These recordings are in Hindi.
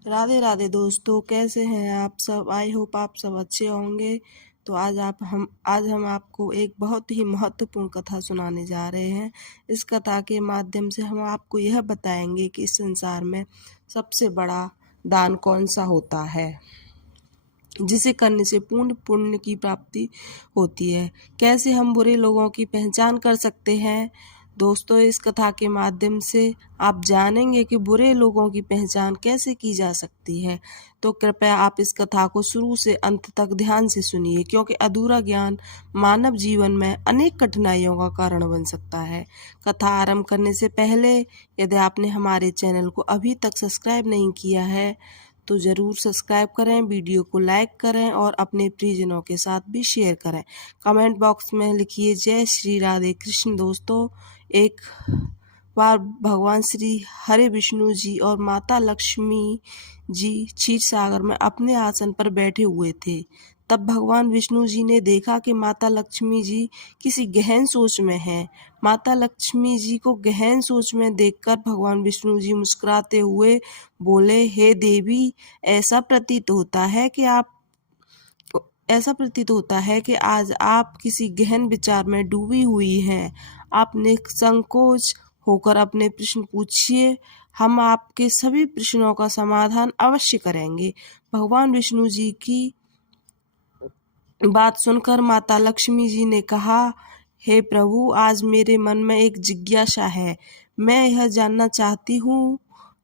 राधे राधे दोस्तों, कैसे हैं आप सब। आई होप आप सब अच्छे होंगे। तो आज हम आपको एक बहुत ही महत्वपूर्ण कथा सुनाने जा रहे हैं। इस कथा के माध्यम से हम आपको यह बताएंगे कि इस संसार में सबसे बड़ा दान कौन सा होता है, जिसे करने से पूर्ण पुण्य की प्राप्ति होती है। कैसे हम बुरे लोगों की पहचान कर सकते हैं। दोस्तों, इस कथा के माध्यम से आप जानेंगे कि बुरे लोगों की पहचान कैसे की जा सकती है। तो कृपया आप इस कथा को शुरू से अंत तक ध्यान से सुनिए, क्योंकि अधूरा ज्ञान मानव जीवन में अनेक कठिनाइयों का कारण बन सकता है। कथा आरंभ करने से पहले यदि आपने हमारे चैनल को अभी तक सब्सक्राइब नहीं किया है तो ज़रूर सब्सक्राइब करें, वीडियो को लाइक करें और अपने प्रियजनों के साथ भी शेयर करें। कमेंट बॉक्स में लिखिए जय श्री राधे कृष्ण। दोस्तों, एक बार भगवान श्री हरे विष्णु जी और माता लक्ष्मी जी क्षीर सागर में अपने आसन पर बैठे हुए थे। तब भगवान विष्णु जी ने देखा कि माता लक्ष्मी जी किसी गहन सोच में हैं। माता लक्ष्मी जी को गहन सोच में देखकर भगवान विष्णु जी मुस्कुराते हुए बोले, हे देवी, ऐसा प्रतीत होता है कि आज आप किसी गहन विचार में डूबी हुई हैं। आप निसंकोच होकर अपने प्रश्न पूछिए, हम आपके सभी प्रश्नों का समाधान अवश्य करेंगे। भगवान विष्णु जी की बात सुनकर माता लक्ष्मी जी ने कहा, हे प्रभु, आज मेरे मन में एक जिज्ञासा है। मैं यह जानना चाहती हूँ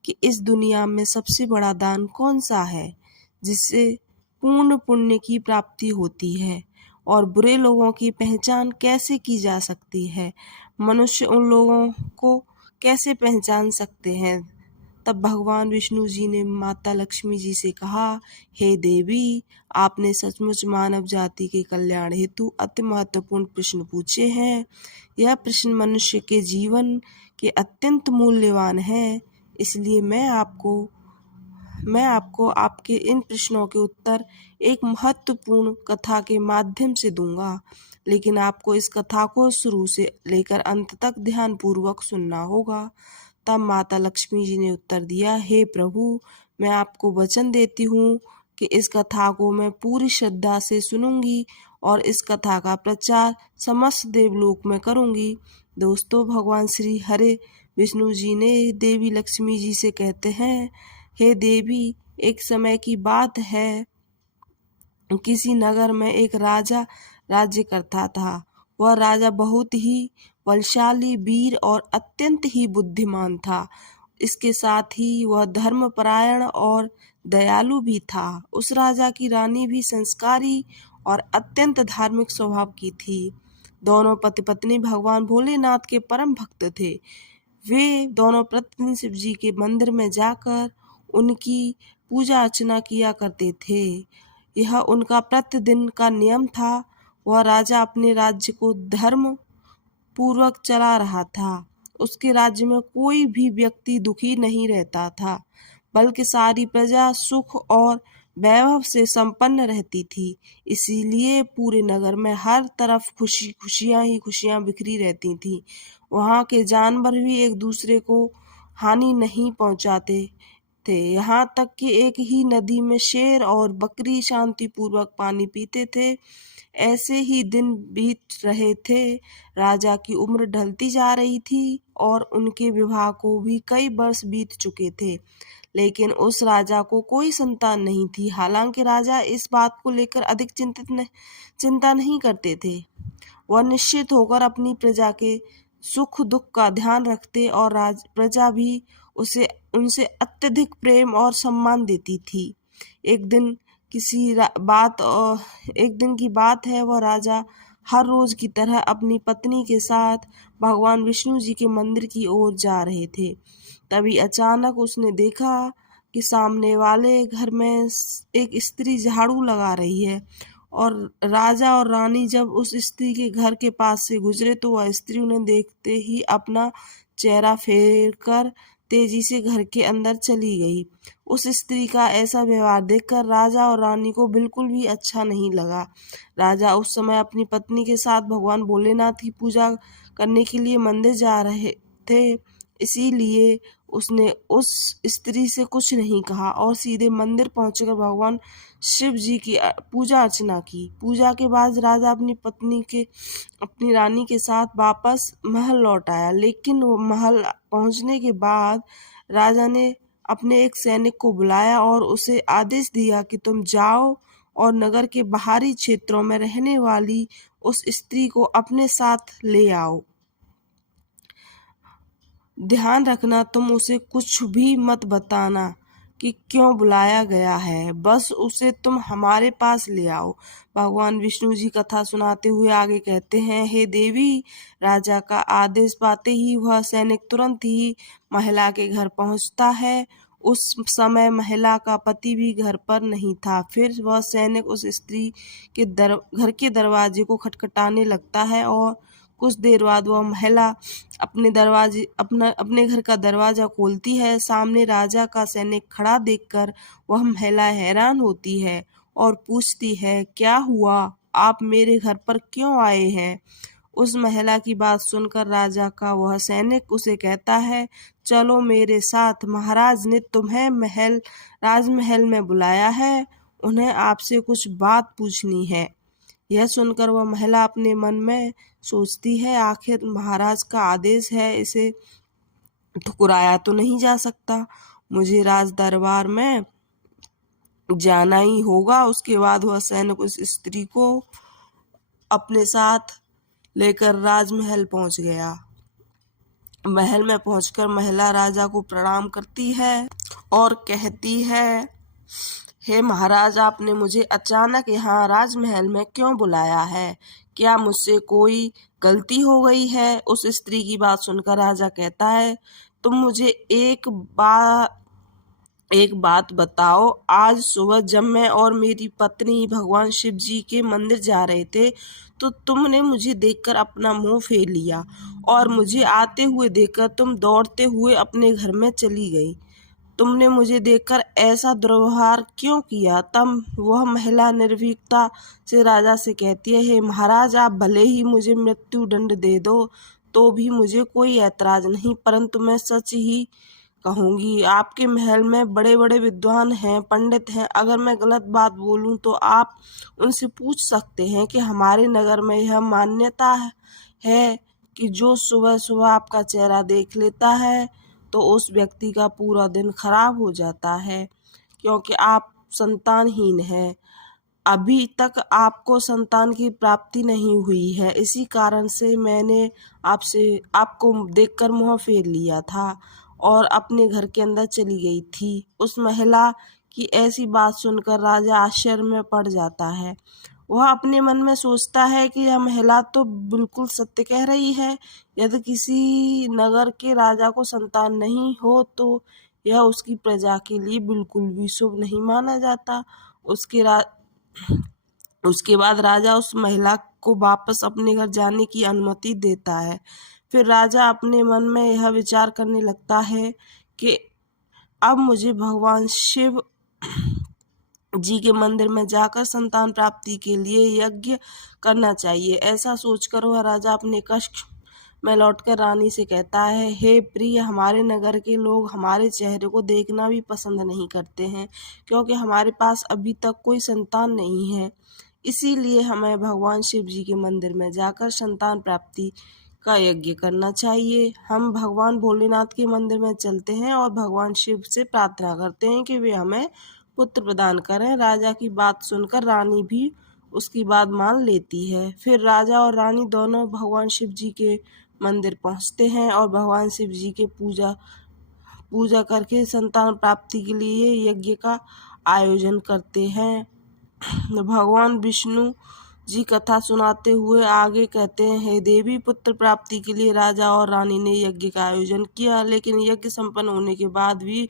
कि इस दुनिया में सबसे बड़ा दान कौन सा है, जिससे पूर्ण पुण्य की प्राप्ति होती है, और बुरे लोगों की पहचान कैसे की जा सकती है। मनुष्य उन लोगों को कैसे पहचान सकते हैं। तब भगवान विष्णु जी ने माता लक्ष्मी जी से कहा, हे देवी, आपने सचमुच मानव जाति के कल्याण हेतु अति महत्वपूर्ण प्रश्न पूछे हैं। यह प्रश्न मनुष्य के जीवन के अत्यंत मूल्यवान है, इसलिए मैं आपको आपके इन प्रश्नों के उत्तर एक महत्वपूर्ण कथा के माध्यम से दूंगा। लेकिन आपको इस कथा को शुरू से लेकर अंत तक ध्यानपूर्वक सुनना होगा। तब माता लक्ष्मी जी ने उत्तर दिया, हे प्रभु, मैं आपको वचन देती हूँ कि इस कथा को मैं पूरी श्रद्धा से सुनूंगी और इस कथा का प्रचार समस्त देवलोक में करूंगी। दोस्तों, भगवान श्री हरे विष्णु जी ने देवी लक्ष्मी जी से कहते हैं, हे देवी, एक समय की बात है, किसी नगर में एक राजा राज्य करता था। वह राजा बहुत ही बलशाली, वीर और अत्यंत ही बुद्धिमान था। इसके साथ ही वह धर्मपरायण और दयालु भी था। उस राजा की रानी भी संस्कारी और अत्यंत धार्मिक स्वभाव की थी। दोनों पति पत्नी भगवान भोलेनाथ के परम भक्त थे। वे दोनों प्रतिदिन शिव जी के मंदिर में जाकर उनकी पूजा अर्चना किया करते थे। यह उनका प्रतिदिन का नियम था। वह राजा अपने राज्य को धर्म पूर्वक चला रहा था। उसके राज्य में कोई भी व्यक्ति दुखी नहीं रहता था, बल्कि सारी प्रजा सुख और वैभव से संपन्न रहती थी। इसीलिए पूरे नगर में हर तरफ खुशियां बिखरी रहती थीं। वहाँ के जानवर भी एक दूसरे को हानि नहीं पहुँचाते थे। यहाँ तक कि एक ही नदी में शेर और बकरी शांतिपूर्वक पानी पीते थे। ऐसे ही दिन बीत रहे थे। राजा की उम्र ढलती जा रही थी और उनके विवाह को भी कई वर्ष बीत चुके थे, लेकिन उस राजा को कोई संतान नहीं थी। हालांकि राजा इस बात को लेकर अधिक चिंता नहीं करते थे। वह निश्चित होकर अपनी प्रजा के सुख दुख का ध्यान रखते और प्रजा भी उनसे अत्यधिक प्रेम और सम्मान देती थी। एक दिन की बात है, वह राजा हर रोज की तरह अपनी पत्नी के साथ भगवान विष्णु जी के मंदिर की ओर जा रहे थे। तभी अचानक उसने देखा कि सामने वाले घर में एक स्त्री झाड़ू लगा रही है, और राजा और रानी जब उस स्त्री के घर के पास से गुजरे तो वह स्त्री उन्हें देखते ही अपना चेहरा फेर कर तेजी से घर के अंदर चली गई। उस स्त्री का ऐसा व्यवहार देखकर राजा और रानी को बिल्कुल भी अच्छा नहीं लगा। राजा उस समय अपनी पत्नी के साथ भगवान भोलेनाथ की पूजा करने के लिए मंदिर जा रहे थे, इसीलिए उसने उस स्त्री से कुछ नहीं कहा और सीधे मंदिर पहुंचकर भगवान शिव जी की पूजा अर्चना की। पूजा के बाद राजा अपनी रानी के साथ वापस महल लौट आया, लेकिन वो महल पहुंचने के बाद राजा ने अपने एक सैनिक को बुलाया और उसे आदेश दिया कि तुम जाओ और नगर के बाहरी क्षेत्रों में रहने वाली उस स्त्री को अपने साथ ले आओ। ध्यान रखना, तुम उसे कुछ भी मत बताना कि क्यों बुलाया गया है, बस उसे तुम हमारे पास ले आओ। भगवान विष्णु जी कथा सुनाते हुए आगे कहते हैं, हे देवी, राजा का आदेश पाते ही वह सैनिक तुरंत ही महिला के घर पहुंचता है। उस समय महिला का पति भी घर पर नहीं था। फिर वह सैनिक उस स्त्री के घर के दरवाजे को खटखटाने लगता है और कुछ देर बाद वह महिला अपने घर का दरवाजा खोलती है। सामने राजा का सैनिक खड़ा देखकर वह महिला हैरान होती है और पूछती है, क्या हुआ, आप मेरे घर पर क्यों आए हैं? उस महिला की बात सुनकर राजा का वह सैनिक उसे कहता है, चलो मेरे साथ, महाराज ने तुम्हें राजमहल में बुलाया है, उन्हें आपसे कुछ बात पूछनी है। यह सुनकर वह महिला अपने मन में सोचती है, आखिर महाराज का आदेश है, इसे ठुकराया तो नहीं जा सकता, मुझे राज दरबार में जाना ही होगा। उसके बाद वह सैनिक उस स्त्री को अपने साथ लेकर राजमहल पहुंच गया। महल में पहुंचकर महिला राजा को प्रणाम करती है और कहती है, हे महाराज, आपने मुझे अचानक यहाँ राजमहल में क्यों बुलाया है? क्या मुझसे कोई गलती हो गई है? उस स्त्री की बात सुनकर राजा कहता है, तुम मुझे एक बात बताओ, आज सुबह जब मैं और मेरी पत्नी भगवान शिव जी के मंदिर जा रहे थे तो तुमने मुझे देखकर अपना मुंह फेर लिया और मुझे आते हुए देखकर तुम दौड़ते हुए अपने घर में चली गई। तुमने मुझे देखकर ऐसा दुर्व्यवहार क्यों किया? तब वह महिला निर्भीकता से राजा से कहती है, हे महाराज, आप भले ही मुझे मृत्यु दंड दे दो तो भी मुझे कोई ऐतराज नहीं, परंतु मैं सच ही कहूंगी, आपके महल में बड़े बड़े विद्वान हैं, पंडित हैं, अगर मैं गलत बात बोलूं तो आप उनसे पूछ सकते हैं कि हमारे नगर में यह मान्यता है कि जो सुबह सुबह आपका चेहरा देख लेता है तो उस व्यक्ति का पूरा दिन खराब हो जाता है, क्योंकि आप संतानहीन हैं। अभी तक आपको संतान की प्राप्ति नहीं हुई है, इसी कारण से मैंने आपको देखकर मुंह फेर लिया था और अपने घर के अंदर चली गई थी। उस महिला की ऐसी बात सुनकर राजा आश्चर्य में पड़ जाता है। वह अपने मन में सोचता है कि यह महिला तो बिल्कुल सत्य कह रही है। यदि किसी नगर के राजा को संतान नहीं हो तो यह उसकी प्रजा के लिए बिल्कुल भी शुभ नहीं माना जाता। उसके बाद राजा उस महिला को वापस अपने घर जाने की अनुमति देता है। फिर राजा अपने मन में यह विचार करने लगता है कि अब मुझे भगवान शिव जी के मंदिर में जाकर संतान प्राप्ति के लिए यज्ञ करना चाहिए। ऐसा सोचकर वह राजा अपने कक्ष में लौटकर रानी से कहता है, हे प्रिय, हमारे नगर के लोग हमारे चेहरे को देखना भी पसंद नहीं करते हैं, क्योंकि हमारे पास अभी तक कोई संतान नहीं है। इसीलिए हमें भगवान शिव जी के मंदिर में जाकर संतान प्राप्ति का यज्ञ करना चाहिए। हम भगवान भोलेनाथ के मंदिर में चलते हैं और भगवान शिव से प्रार्थना करते हैं कि वे हमें पुत्र प्रदान करें। राजा की बात सुनकर रानी भी उसकी बात मान लेती है। फिर राजा और रानी दोनों भगवान शिव जी के मंदिर पहुंचते हैं और भगवान शिव जी के पूजा करके संतान प्राप्ति के लिए यज्ञ का आयोजन करते हैं। भगवान विष्णु जी कथा सुनाते हुए आगे कहते हैं, हे देवी, पुत्र प्राप्ति के लिए राजा और रानी ने यज्ञ का आयोजन किया, लेकिन यज्ञ संपन्न होने के बाद भी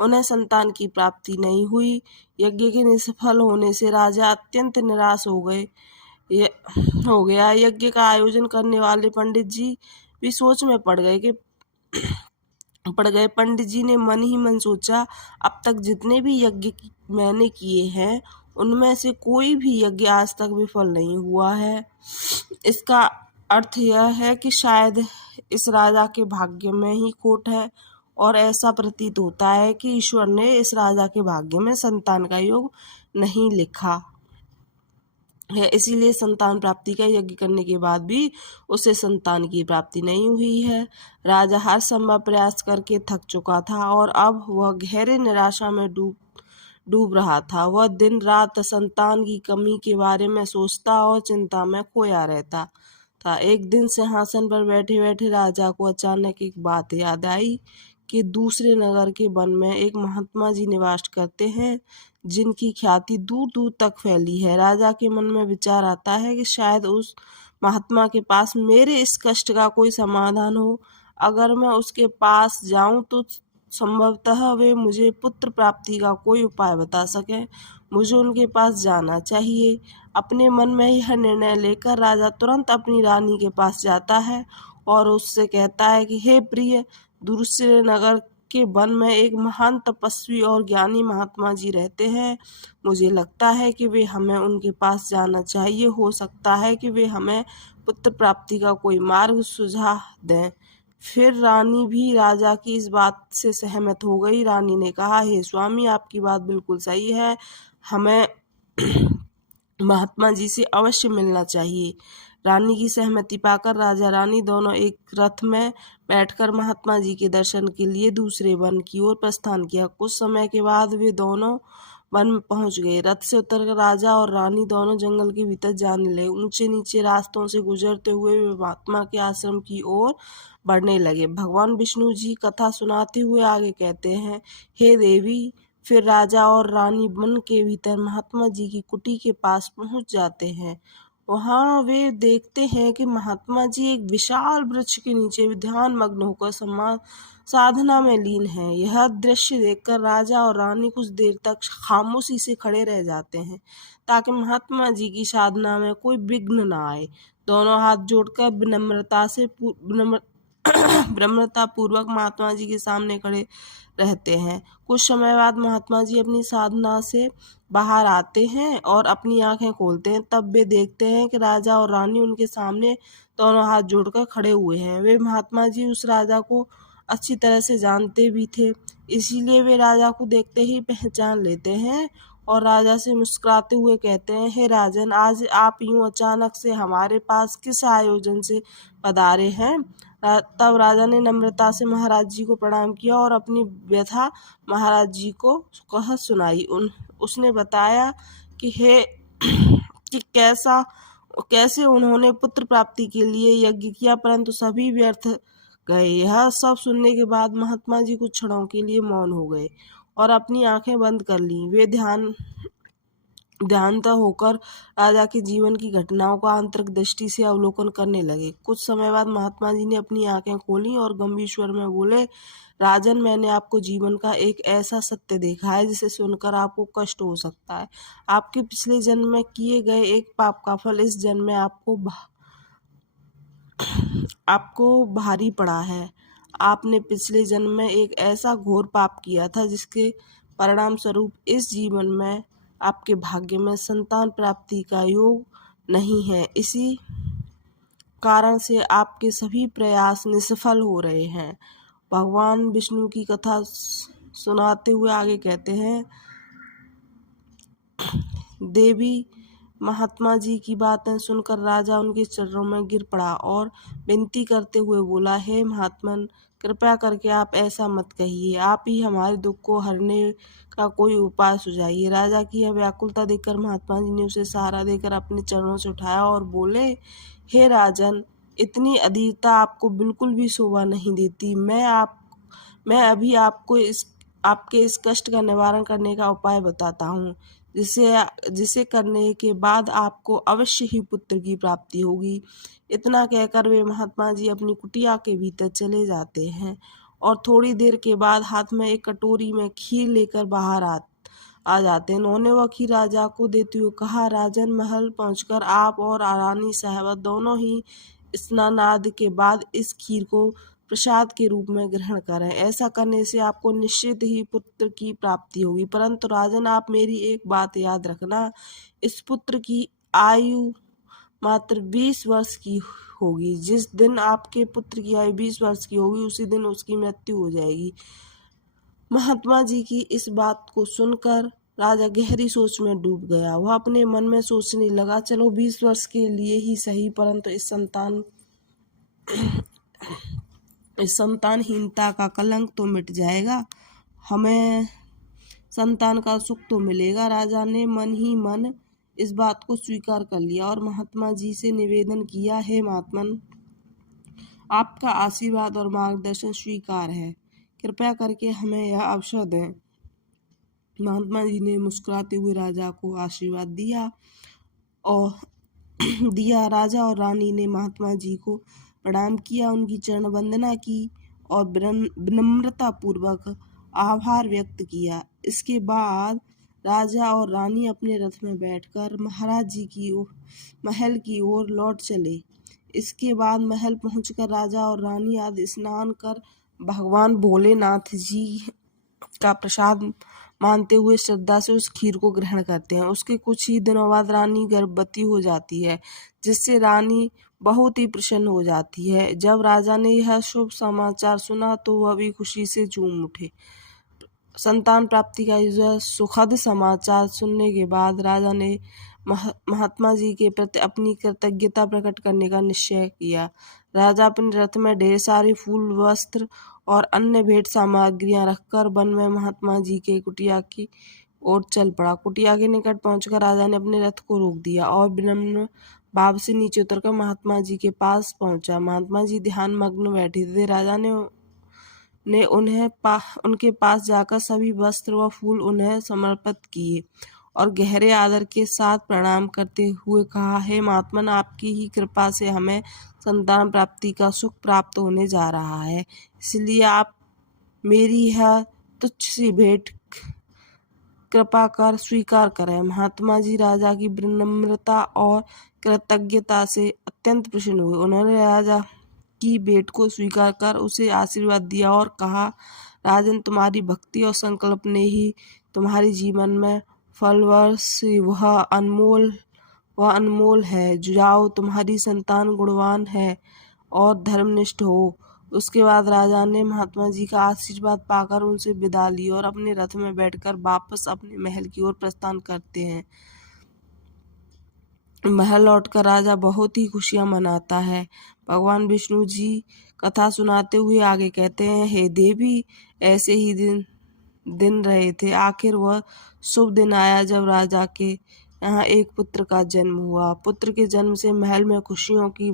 उन्हें संतान की प्राप्ति नहीं हुई। यज्ञ के निष्फल होने से राजा अत्यंत निराश हो गया। यज्ञ का आयोजन करने वाले पंडित जी भी सोच में पड़ गए। पंडित जी ने मन ही मन सोचा, अब तक जितने भी यज्ञ मैंने किए हैं उनमें से कोई भी यज्ञ आज तक विफल नहीं हुआ है। इसका अर्थ यह है कि शायद इस राजा के भाग्य में ही खोट है और ऐसा प्रतीत होता है कि ईश्वर ने इस राजा के भाग्य में संतान का योग नहीं लिखा है, इसीलिए संतान प्राप्ति का यज्ञ करने के बाद भी उसे संतान की प्राप्ति नहीं हुई है। राजा हर संभव प्रयास करके थक चुका था और अब वह गहरे निराशा में डूब रहा था। वह दिन रात संतान की कमी के बारे में सोचता और चिंता में खोया रहता था। एक दिन सिंहासन पर बैठे बैठे राजा को अचानक एक बात याद आई कि दूसरे नगर के वन में एक महात्मा जी निवास करते हैं जिनकी ख्याति दूर दूर तक फैली है। राजा के मन में विचार आता है कि शायद उस महात्मा के पास मेरे इस कष्ट का कोई समाधान हो। अगर मैं उसके पास जाऊं तो संभवतः वे मुझे पुत्र प्राप्ति का कोई उपाय बता सकें। मुझे उनके पास जाना चाहिए। अपने मन में यह निर्णय लेकर राजा तुरंत अपनी रानी के पास जाता है और उससे कहता है कि हे प्रिय, दूसरे नगर के वन में एक महान तपस्वी और ज्ञानी महात्मा जी रहते हैं। मुझे लगता है कि वे हमें उनके पास जाना चाहिए। हो सकता है कि वे हमें पुत्र प्राप्ति का कोई मार्ग सुझाव दें। फिर रानी भी राजा की इस बात से सहमत हो गई। रानी ने कहा, हे स्वामी, आपकी बात बिल्कुल सही है, हमें महात्मा जी से अवश्य मिलना चाहिए। रानी की सहमति पाकर राजा रानी दोनों एक रथ में बैठकर महात्मा जी के दर्शन के लिए दूसरे वन की ओर प्रस्थान किया। कुछ समय के बाद वे दोनों वन में पहुंच गए। रथ से उतरकर राजा और रानी दोनों जंगल के भीतर जाने लगे। ऊंचे नीचे रास्तों से गुजरते हुए वे महात्मा के आश्रम की ओर बढ़ने लगे। भगवान विष्णु जी कथा सुनाते हुए आगे कहते हैं, हे देवी। फिर राजा और रानी वन के भीतर महात्मा जी की कुटी के पास पहुंच जाते हैं। वहां वे देखते हैं कि महात्मा जी एक विशाल वृक्ष के नीचे ध्यान मग्न होकर साधना में लीन है। यह दृश्य देखकर राजा और रानी कुछ देर तक खामोशी से खड़े रह जाते हैं ताकि महात्मा जी की साधना में कोई विघ्न न आए। दोनों हाथ जोड़कर विनम्रता पूर्वक महात्मा जी के सामने खड़े रहते हैं। कुछ समय बाद महात्मा जी अपनी साधना से बाहर आते हैं और अपनी आंखें खोलते हैं। तब वे देखते हैं कि राजा और रानी उनके सामने दोनों हाथ जोड़कर खड़े हुए हैं। वे महात्मा जी उस राजा को अच्छी तरह से जानते भी थे, इसीलिए वे राजा को देखते ही पहचान लेते हैं और राजा से मुस्कुराते हुए कहते हैं, हे राजन, आज आप यूं अचानक से हमारे पास किस आयोजन से पधारे हैं? तब राजा ने नम्रता से महाराज जी को प्रणाम किया और अपनी व्यथा महाराज जी को कह सुनाई। उसने बताया कि कि कैसे उन्होंने पुत्र प्राप्ति के लिए यज्ञ किया, परंतु सभी व्यर्थ गए। यह सब सुनने के बाद महात्मा जी कुछ क्षणों के लिए मौन हो गए और अपनी आंखें बंद कर लीं। वे ध्यानता होकर राजा के जीवन की घटनाओं का आंतरिक दृष्टि से अवलोकन करने लगे। कुछ समय बाद महात्मा जी ने अपनी आंखें खोली और गंभीर स्वर में बोले, राजन, मैंने आपको जीवन का एक ऐसा सत्य देखा है जिसे सुनकर आपको कष्ट हो सकता है। आपके पिछले जन्म में किए गए एक पाप का फल इस जन्म में आपको भारी पड़ा है। आपने पिछले जन्म में एक ऐसा घोर पाप किया था जिसके परिणाम स्वरूप इस जीवन में आपके भाग्य में संतान प्राप्ति का योग नहीं है। इसी कारण से आपके सभी प्रयास निष्फल हो रहे हैं। भगवान विष्णु की कथा सुनाते हुए आगे कहते हैं, देवी, महात्मा जी की बातें सुनकर राजा उनके चरणों में गिर पड़ा और विनती करते हुए बोला, हे महात्मन, कृपया करके आप ऐसा मत कहिए। आप ही हमारे दुख को हरने का कोई उपाय सुझाइए। राजा की यह व्याकुलता देखकर महात्मा जी ने उसे सहारा देकर अपने चरणों से उठाया और बोले, हे राजन, इतनी अधीरता आपको बिल्कुल भी शोभा नहीं देती। मैं अभी आपको आपके इस कष्ट का निवारण करने का उपाय बताता हूँ, जिसे करने के बाद आपको अवश्य ही पुत्र की प्राप्ति होगी। इतना कहकर वे महात्मा जी अपनी कुटिया के भीतर चले जाते हैं और थोड़ी देर के बाद हाथ में एक कटोरी में खीर लेकर बाहर आ जाते हैं। उन्होंने वह खीर राजा को देते हुए कहा, राजन, महल पहुंचकर आप और रानी साहिबा दोनों ही स्नानादि के बाद इस खीर को प्रसाद के रूप में ग्रहण करें। ऐसा करने से आपको निश्चित ही पुत्र की प्राप्ति होगी। परंतु राजन, आप मेरी एक बात याद रखना, इस पुत्र की आयु मात्र 20 वर्ष की होगी। जिस दिन आपके पुत्र की आयु 20 वर्ष की होगी उसी दिन उसकी मृत्यु हो जाएगी। महात्मा जी की इस बात को सुनकर राजा गहरी सोच में डूब गया। वह अपने मन में सोचने लगा, चलो 20 वर्ष के लिए ही सही, परंतु इस संतानहीनता का कलंक तो मिट जाएगा, हमें संतान का सुख तो मिलेगा। राजा ने मन ही मन इस बात को स्वीकार कर लिया और महात्मा जी से निवेदन किया, हे महात्मन, आपका आशीर्वाद और मार्गदर्शन स्वीकार है, कृपया करके हमें यह अवसर दें। महात्मा जी ने मुस्कुराते हुए राजा को आशीर्वाद दिया और राजा और रानी ने महात्मा जी को प्रणाम किया, उनकी चरण वंदना की और विनम्रता पूर्वक आभार व्यक्त किया। इसके बाद राजा और रानी अपने रथ में बैठकर महाराज जी की महल की ओर लौट चले। इसके बाद महल पहुंचकर राजा और रानी आदि स्नान कर भगवान भोलेनाथ जी का प्रसाद मानते हुए श्रद्धा से उस खीर को ग्रहण करते हैं। उसके कुछ ही दिनों बाद रानी गर्भवती हो जाती है, जिससे रानी बहुत ही प्रसन्न हो जाती है। जब राजा ने यह शुभ समाचार सुना तो वह भी खुशी से झूम उठे। संतान प्राप्ति का यह सुखद समाचार सुनने के बाद राजा ने महात्मा जी के प्रति अपनी कृतज्ञता प्रकट करने का निश्चय किया। राजा अपने रथ में ढेर सारे फूल, वस्त्र और अन्य भेंट सामग्रियां रखकर वन में महात्मा जी के कुटिया की ओर चल पड़ा। कुटिया के निकट पहुंचकर राजा ने अपने रथ को रोक दिया और विनम्र भाव से नीचे उतरकर महात्मा जी के पास पहुंचा। महात्मा जी ध्यान मग्न बैठे थे। राजा ने उनके पास जाकर सभी वस्त्र व फूल उन्हें समर्पित किए और गहरे आदर के साथ प्रणाम करते हुए कहा, हे महात्मन, आपकी ही कृपा से हमें संतान प्राप्ति का सुख प्राप्त होने जा रहा है, इसलिए आप मेरी यह तुच्छ सी भेंट कृपा कर स्वीकार करें। महात्मा जी राजा की विनम्रता और कृतज्ञता से अत्यंत प्रसन्न हुए। उन्होंने राजा की भेंट को स्वीकार कर उसे आशीर्वाद दिया और कहा, राजन, तुम्हारी भक्ति और संकल्प ने ही तुम्हारे जीवन में फलवर्ष वह अनमोल है। जाओ, तुम्हारी संतान गुणवान है और धर्मनिष्ठ हो। उसके बाद राजा ने महात्मा जी का आशीर्वाद पाकर उनसे विदा ली और अपने रथ में बैठकर वापस अपने महल की ओर प्रस्थान करते हैं। महल लौटकर राजा बहुत ही खुशियां मनाता है। भगवान विष्णु जी कथा सुनाते हुए आगे कहते हैं, हे देवी, ऐसे ही दिन रहे थे। आखिर वह शुभ दिन आया जब राजा के यहाँ एक पुत्र का जन्म हुआ। पुत्र के जन्म से महल में खुशियों की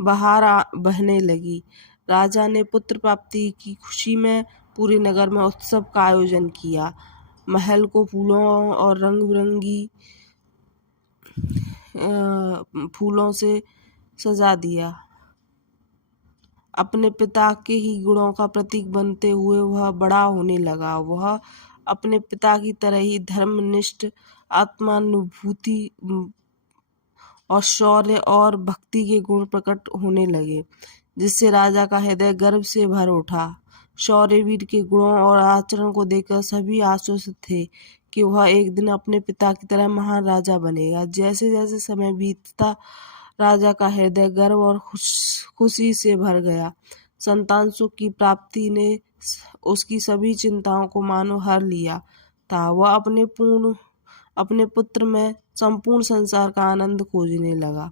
बहार बहने लगी। राजा ने पुत्र प्राप्ति की खुशी में पूरे नगर में उत्सव का आयोजन किया। महल को फूलों और रंग बिरंगी फूलों से सजा दिया। अपने पिता के ही गुणों का प्रतीक बनते हुए वह बड़ा होने लगा। वह अपने पिता की तरह ही धर्मनिष्ठ, आत्मानुभूति और शौर्य और भक्ति के गुण प्रकट होने लगे, जिससे राजा का हृदय गर्व से भर उठा। शौर्यवीर के गुणों और आचरण को देखकर सभी आश्वस्त थे कि वह एक दिन अपने पिता की तरह महान राजा बनेगा। जैसे जैसे समय बीतता, राजा का हृदय गर्व और खुशी से भर गया। संतान सुख की प्राप्ति ने उसकी सभी चिंताओं को मानो हर लिया था। वह अपने पुत्र में संपूर्ण संसार का आनंद खोजने लगा।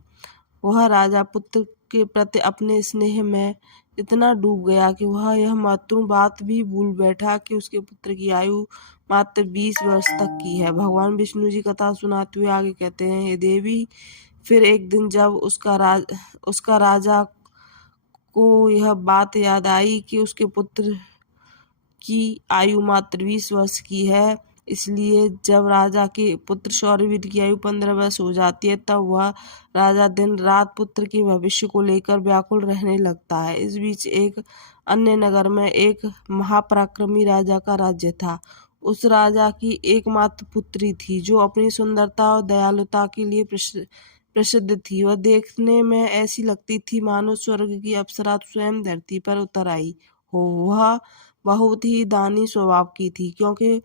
वह राजा पुत्र के प्रति अपने स्नेह में इतना डूब गया कि वह यह महत्वपूर्ण बात भी भूल बैठा कि उसके पुत्र की आयु मात्र 20 वर्ष तक की है। भगवान विष्णु जी कथा सुनाते हुए आगे कहते हैं, हे देवी, फिर एक दिन जब उसका राजा को यह बात याद आई कि उसके पुत्र की आयु मात्र 20 वर्ष की है, इसलिए जब राजा के पुत्र शौर्यवीर की आयु 15 वर्ष हो जाती है, तब वह राजा दिन रात पुत्र के भविष्य को लेकर व्याकुल रहने लगता है। इस बीच एक अन्य नगर में एक महापराक्रमी राजा का राज्य था। उस राजा की एकमात्र पुत्री थी, जो अपनी सुंदरता और दयालुता के लिए प्रसिद्ध थी। वह देखने में ऐसी लगती थी मानो स्वर्ग की अप्सरा स्वयं धरती पर उतर आई हो। वह बहुत ही दानी स्वभाव की थी, क्योंकि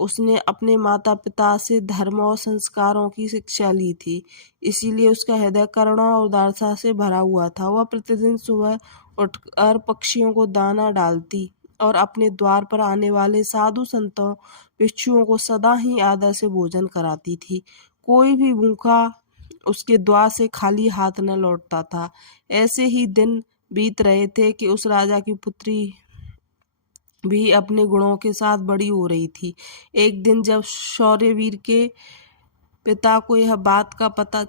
उसने अपने माता पिता से धर्म और संस्कारों की शिक्षा ली थी, इसीलिए उसका हृदय करुणा और उदारता से भरा हुआ था। वह प्रतिदिन सुबह उठकर पक्षियों को दाना डालती और अपने द्वार पर आने वाले साधु संतों भिक्षुओं को सदा ही आदर से भोजन कराती थी। कोई भी भूखा उसके द्वार से खाली हाथ न लौटता था। ऐसे ही दिन बीत रहे थे कि उस राजा की पुत्री भी अपने गुणों के साथ बड़ी हो रही थी। एक दिन जब शौर्यवीर के पिता को यह बात का पता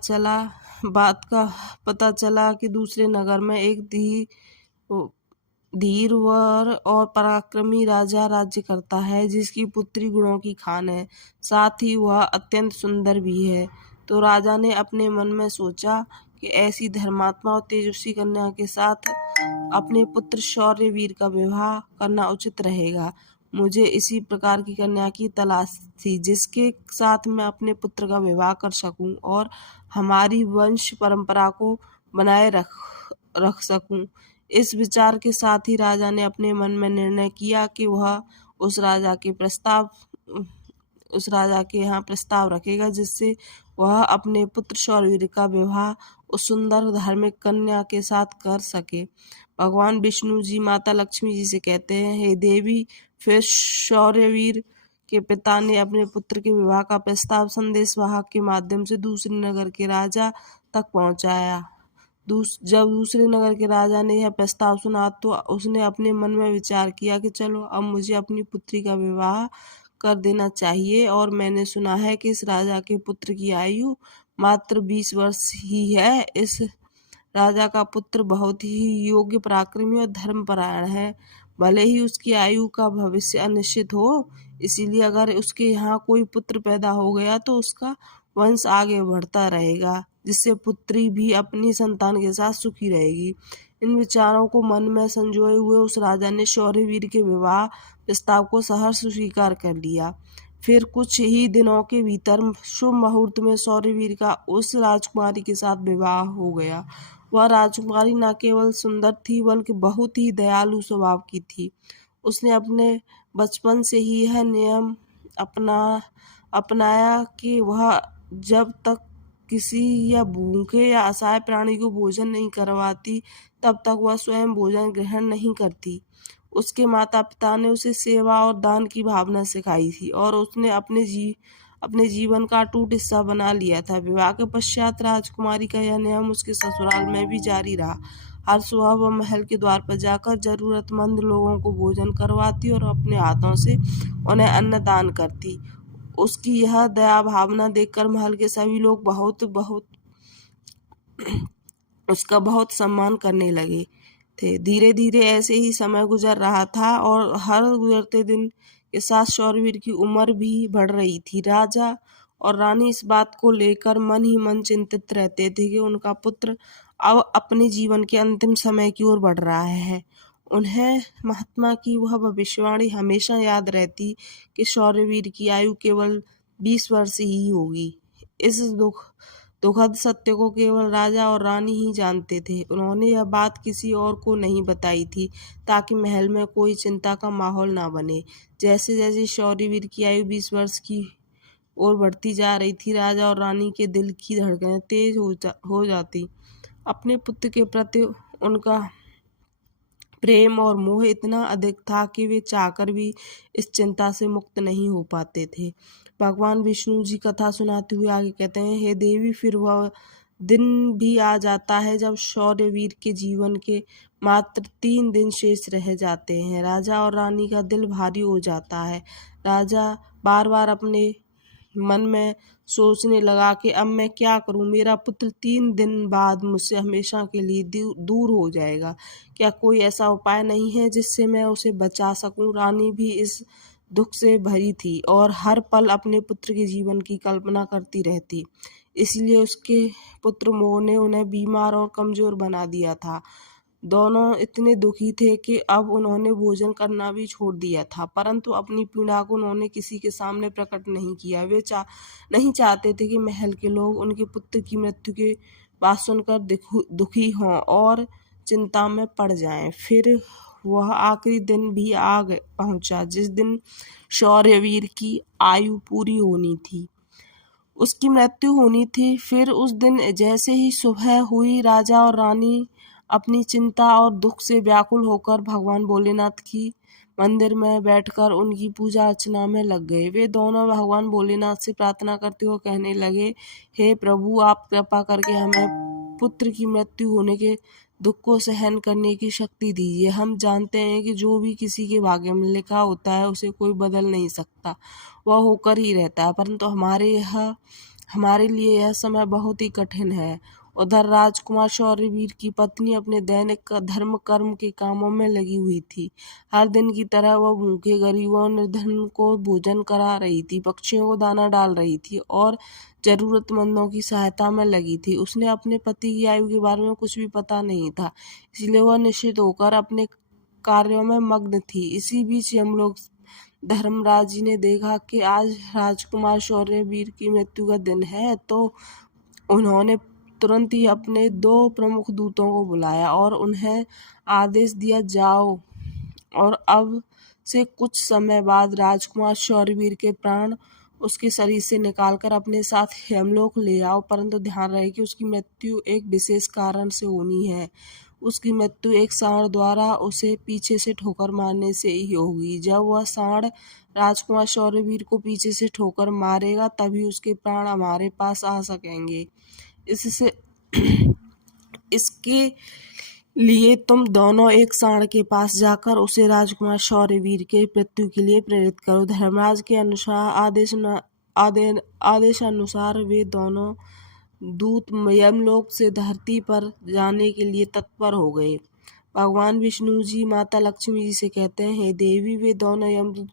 चला कि दूसरे नगर में एक धीरवर और पराक्रमी राजा राज्य करता है, जिसकी पुत्री गुणों की खान है, साथ ही वह अत्यंत सुंदर भी है, तो राजा ने अपने मन में सोचा कि ऐसी धर्मात्मा और तेजस्वी कन्या के साथ अपने पुत्र शौर्यवीर का विवाह करना उचित रहेगा। मुझे इसी प्रकार की कन्या की तलाश थी जिसके साथ मैं अपने पुत्र का विवाह कर सकूं और हमारी वंश परंपरा को बनाए रख सकूं। इस विचार के साथ ही राजा ने अपने मन में निर्णय किया कि वह उस राजा के यहाँ प्रस्ताव रखेगा, जिससे वह अपने पुत्र शौर्यवीर का विवाह उस सुंदर धार्मिक कन्या के साथ कर सके। भगवान विष्णु जी माता लक्ष्मी जी से कहते हैं, हे देवी। फिर शौर्यवीर के पिता ने अपने पुत्र के विवाह का प्रस्ताव संदेशवाहक के माध्यम से दूसरे नगर के राजा तक पहुंचाया। जब दूसरे नगर के राजा ने यह प्रस्ताव सुना तो उसने अपने मन में विचार किया कि चलो अब मुझे अपनी पुत्री का विवाह कर देना चाहिए, और मैंने सुना है कि इस राजा के पुत्र की आयु मात्र 20 वर्ष ही है। इस राजा का पुत्र बहुत ही योग्य, पराक्रमी और धर्मपरायण है। भले ही उसकी आयु का भविष्य अनिश्चित हो, इसीलिए अगर उसके यहाँ कोई पुत्र पैदा हो गया तो उसका वंश आगे बढ़ता रहेगा, जिससे पुत्री भी अपनी संतान के साथ सुखी रहेगी। इन विचारों को मन में संजोए हुए उस राजा ने शौर्यवीर के विवाह प्रस्ताव को सहर्ष स्वीकार कर लिया। फिर कुछ ही दिनों के भीतर शुभ मुहूर्त में शौर्यवीर का उस राजकुमारी के साथ विवाह हो गया। वह राजकुमारी न केवल सुंदर थी बल्कि बहुत ही दयालु स्वभाव की थी। उसने अपने बचपन से ही यह नियम अपनाया कि वह जब तक किसी या भूखे या असहाय प्राणी को भोजन नहीं करवाती तब तक वह स्वयं भोजन ग्रहण नहीं करती। उसके माता पिता ने उसे सेवा और दान की भावना सिखाई थी और उसने अपने जीवन का अटूट हिस्सा बना लिया था। विवाह के पश्चात राजकुमारी का यह नियम उसके ससुराल में भी जारी रहा। हर सुबह वह महल के द्वार पर जाकर जरूरतमंद लोगों को भोजन करवाती और अपने हाथों से उन्हें अन्न दान करती। उसकी यह दया भावना देखकर महल के सभी लोग उसका बहुत सम्मान करने लगे थे। धीरे धीरे ऐसे ही समय गुजर रहा था और हर गुजरते दिन के साथ शौर्यवीर की उम्र भी बढ़ रही थी। राजा और रानी इस बात को लेकर मन ही मन चिंतित रहते थे कि उनका पुत्र अब अपने जीवन के अंतिम समय की ओर बढ़ रहा है। उन्हें महात्मा की वह भविष्यवाणी हमेशा याद रहती कि शौर्यवीर की आयु केवल 20 वर्ष ही होगी। इस दुखद सत्य को केवल राजा और रानी ही जानते थे। उन्होंने यह बात किसी और को नहीं बताई थी ताकि महल में कोई चिंता का माहौल ना बने। जैसे जैसे शौर्यवीर की आयु 20 वर्ष की ओर बढ़ती जा रही थी, राजा और रानी के दिल की धड़कनें तेज हो जाती। अपने पुत्र के प्रति उनका प्रेम और मोह इतना अधिक था कि वे चाहकर भी इस चिंता से मुक्त नहीं हो पाते थे। भगवान विष्णु जी कथा सुनाते हुए आगे कहते हैं, हे देवी। फिर वह दिन भी आ जाता है जब शौर्यवीर के जीवन के मात्र 3 दिन शेष रह जाते हैं। राजा और रानी का दिल भारी हो जाता है। राजा बार बार अपने मन में सोचने लगा कि अब मैं क्या करूं, मेरा पुत्र 3 दिन बाद मुझसे हमेशा के लिए दूर हो जाएगा। क्या कोई ऐसा उपाय नहीं है जिससे मैं उसे बचा सकूं? रानी भी इस दुख से भरी थी और हर पल अपने पुत्र के जीवन की कल्पना करती रहती। इसलिए उसके पुत्र मोह ने उन्हें बीमार और कमजोर बना दिया था। दोनों इतने दुखी थे कि अब उन्होंने भोजन करना भी छोड़ दिया था, परंतु अपनी पीड़ा को उन्होंने किसी के सामने प्रकट नहीं किया। वे नहीं चाहते थे कि महल के लोग उनके पुत्र की मृत्यु की बात सुनकर दुखी हों और चिंता में पड़ जाएं। फिर वह आखिरी दिन भी पहुंचा जिस दिन शौर्यवीर की आयु पूरी होनी थी, उसकी मृत्यु होनी थी। फिर उस दिन जैसे ही सुबह हुई, राजा और रानी अपनी चिंता और दुख से व्याकुल होकर भगवान भोलेनाथ की मंदिर में बैठकर उनकी पूजा अर्चना में लग गए। वे दोनों भगवान भोलेनाथ से प्रार्थना करते हुए कहने लगे, हे प्रभु, आप कृपा करके हमें पुत्र की मृत्यु होने के दुख को सहन करने की शक्ति दीजिए। हम जानते हैं कि जो भी किसी के भाग्य में लिखा होता है उसे कोई बदल नहीं सकता, वह होकर ही रहता है, परंतु हमारे लिए यह समय बहुत ही कठिन है। उधर राजकुमार शौर्यवीर की पत्नी अपने दैनिक धर्म कर्म के कामों में लगी हुई थी। हर दिन की तरह वह भूखे गरीबों निर्धन को भोजन करा रही थी, पक्षियों को दाना डाल रही थी और जरूरतमंदों की सहायता में लगी थी। उसने अपने पति की आयु के बारे में कुछ भी पता नहीं था, इसलिए वह निश्चित होकर अपने कार्यों में मग्न थी। इसी बीच यमलोक धर्मराज जी ने देखा कि आज राजकुमार शौर्यवीर की मृत्यु का दिन है, तो उन्होंने तुरंत ही अपने 2 प्रमुख दूतों को बुलाया और उन्हें आदेश दिया, जाओ और अब से कुछ समय बाद राजकुमार शौर्यवीर के प्राण उसके शरीर से निकालकर अपने साथ यमलोक ले आओ, परंतु ध्यान रहे कि उसकी मृत्यु एक विशेष कारण से होनी है। उसकी मृत्यु एक सांड द्वारा उसे पीछे से ठोकर मारने से ही होगी। जब वह सांड राजकुमार शौर्यवीर को पीछे से ठोकर मारेगा, तभी उसके प्राण हमारे पास आ सकेंगे। इससे इसके लिए तुम दोनों एक सांड के पास जाकर उसे राजकुमार शौर्यवीर के मृत्यु के लिए प्रेरित करो। धर्मराज के आदेशानुसार वे दोनों दूत यमलोक से धरती पर जाने के लिए तत्पर हो गए। भगवान विष्णु जी माता लक्ष्मी जी से कहते हैं, हे देवी, वे दोनों यमदूत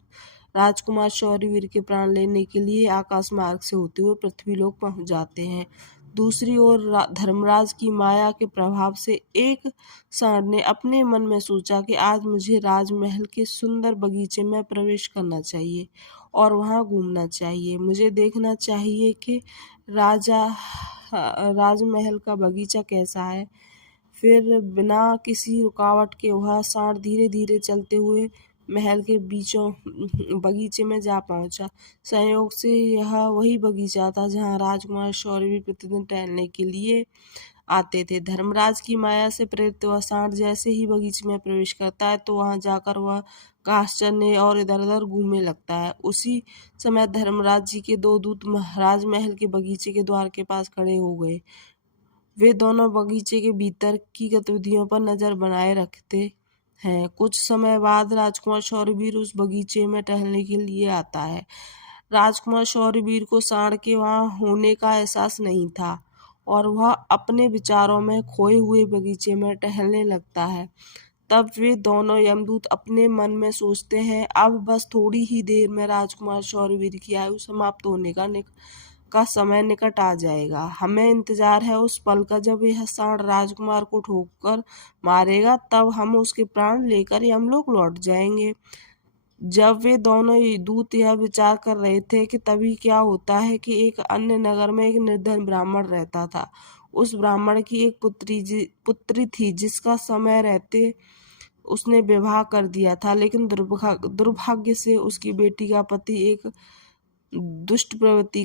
राजकुमार शौर्यवीर के प्राण लेने के लिए आकाश मार्ग से होते हुए पृथ्वीलोक पहुंच जाते हैं। दूसरी ओर धर्मराज की माया के प्रभाव से एक सांड ने अपने मन में सोचा कि आज मुझे राजमहल के सुंदर बगीचे में प्रवेश करना चाहिए और वहां घूमना चाहिए। मुझे देखना चाहिए कि राजमहल का बगीचा कैसा है। फिर बिना किसी रुकावट के वह सांड धीरे धीरे चलते हुए महल के बीचों बगीचे में जा पहुंचा। संयोग से यह वही बगीचा था जहां राजकुमार शौर्यवीर प्रतिदिन टहलने के लिए आते थे। धर्मराज की माया से प्रेरित वह सांड जैसे ही बगीचे में प्रवेश करता है तो वहां जाकर वह घास चरने और इधर उधर घूमने लगता है। उसी समय धर्मराज जी के 2 दूत राजमहल के बगीचे के द्वार के पास खड़े हो गए। वे दोनों बगीचे के भीतर की गतिविधियों पर नजर बनाए रखते हैं। कुछ समय बाद राजकुमार शौर्यवीर उस बगीचे में टहलने के लिए आता है। राजकुमार शौर्यवीर को सांड के वहां होने का एहसास नहीं था और वह अपने विचारों में खोए हुए बगीचे में टहलने लगता है। तब वे दोनों यमदूत अपने मन में सोचते हैं, अब बस थोड़ी ही देर में राजकुमार शौर्यवीर की आयु समाप्त होने का समय निकट आ जाएगा। हमें इंतजार है उस पल का जब यह सांड राजकुमार को ठोकर मारेगा, तब हम उसके प्राण लेकर यमलोक लौट जाएंगे। जब वे दोनों दूत यह विचार कर रहे थे कि तभी क्या होता है कि एक अन्य नगर में एक निर्धन ब्राह्मण रहता था। उस ब्राह्मण की एक पुत्री थी जिसका समय रहते उसने विवाह कर दिया था, लेकिन दुर्भाग्य से उसकी बेटी का पति एक दुष्ट प्रवृत्ति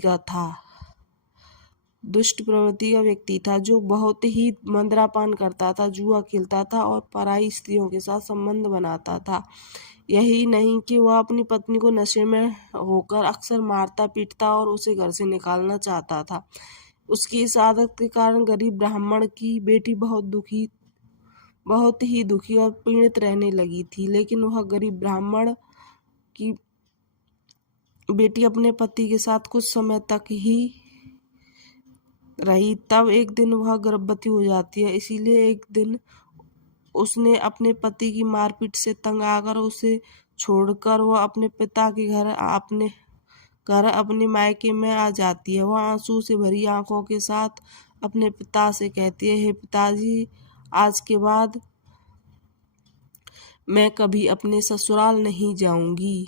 का व्यक्ति था, जो बहुत ही मंद्रापान करता था, जुआ खेलता था और पराई स्त्रियों के साथ संबंध बनाता था। यही नहीं कि वह अपनी पत्नी को नशे में होकर अक्सर मारता पीटता और उसे घर से निकालना चाहता था। उसकी इस आदत के कारण गरीब ब्राह्मण की बेटी बहुत ही दुखी और पीड़ित रहने लगी थी। लेकिन वह गरीब ब्राह्मण की बेटी अपने पति के साथ कुछ समय तक ही रही। तब एक दिन वह गर्भवती हो जाती है। इसीलिए एक दिन उसने अपने पति की मारपीट से तंग आकर उसे छोड़कर वह अपने पिता के घर अपने मायके में आ जाती है। वह आंसू से भरी आंखों के साथ अपने पिता से कहती है, हे पिताजी, आज के बाद मैं कभी अपने ससुराल नहीं जाऊंगी।